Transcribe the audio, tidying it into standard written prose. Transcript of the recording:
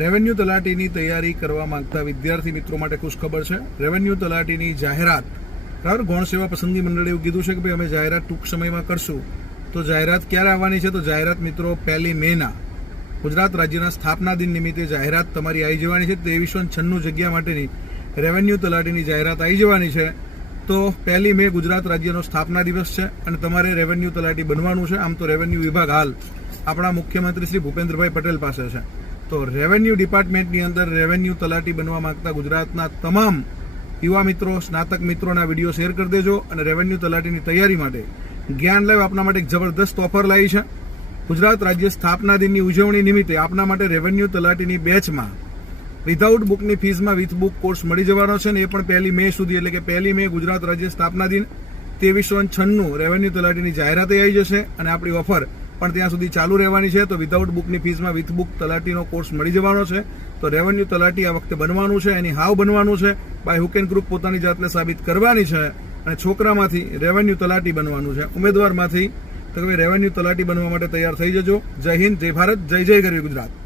Revenue તલાટીની તૈયારી કરવા માંગતા વિદ્યાર્થી મિત્રો માટે ખુશખબર છે. રેવન્યુ તલાટીની જાહેરાત બરાબર ગૌણ સેવા પસંદગી મંડળે એવું કીધું છે કે ભાઈ અમે જાહેરાત ટૂંક સમયમાં કરશું. તો જાહેરાત ક્યારે આવવાની છે? તો જાહેરાત મિત્રો 1 મેના ગુજરાત રાજ્યના સ્થાપના દિન નિમિત્તે જાહેરાત તમારી આવી જવાની છે. 2396 જગ્યા માટેની રેવન્યુ તલાટીની જાહેરાત આવી જવાની છે. તો 1 મે ગુજરાત રાજ્યનો સ્થાપના દિવસ છે અને તમારે રેવન્યુ તલાટી બનવાનું છે. આમ તો રેવન્યુ વિભાગ હાલ આપણા મુખ્યમંત્રી શ્રી ભૂપેન્દ્રભાઈ પટેલ પાસે છે. તો રેવન્યુ ડિપાર્ટમેન્ટની અંદર રેવન્યુ તલાટી બનવા માંગતા ગુજરાતના તમામ યુવા મિત્રો, સ્નાતક મિત્રોના વિડીયો શેર કરી દેજો. અને રેવન્યુ તલાટીની તૈયારી માટે જ્ઞાન લાઈવ આપના માટે એક જબરદસ્ત ઓફર લાવી છે. ગુજરાત રાજ્ય સ્થાપના દિનની ઉજવણી નિમિત્તે આપના માટે રેવન્યુ તલાટીની બેચમાં વિધાઉટ બુકની ફીઝમાં વિથ બુક કોર્સ મળી જવાનો છે. ને એ પણ 1 મે સુધી, એટલે કે 1 મે ગુજરાત રાજ્ય સ્થાપના દિન 2396 રેવન્યુ તલાટીની જાહેરાત આવી જશે અને આપણી ઓફર પણ ત્યાં સુધી ચાલુ રહેવાની છે. તો વિધાઉટ બુકની ફીઝમાં વિથ બુક તલાટીનો કોર્સ મળી જવાનો છે. તો રેવન્યુ તલાટી આ વખતે બનવાનું છે, એની હાવ બનવાનું છે. બાય હુક એન્ડ ક્રુક પોતાની જાતને સાબિત કરવાની છે અને છોકરામાંથી રેવન્યુ તલાટી બનવાનું છે. ઉમેદવારમાંથી તો કે રેવન્યુ તલાટી બનવા માટે તૈયાર થઈ જજો. જય હિન્દ, જય ભારત, જય જય ગરવી ગુજરાત.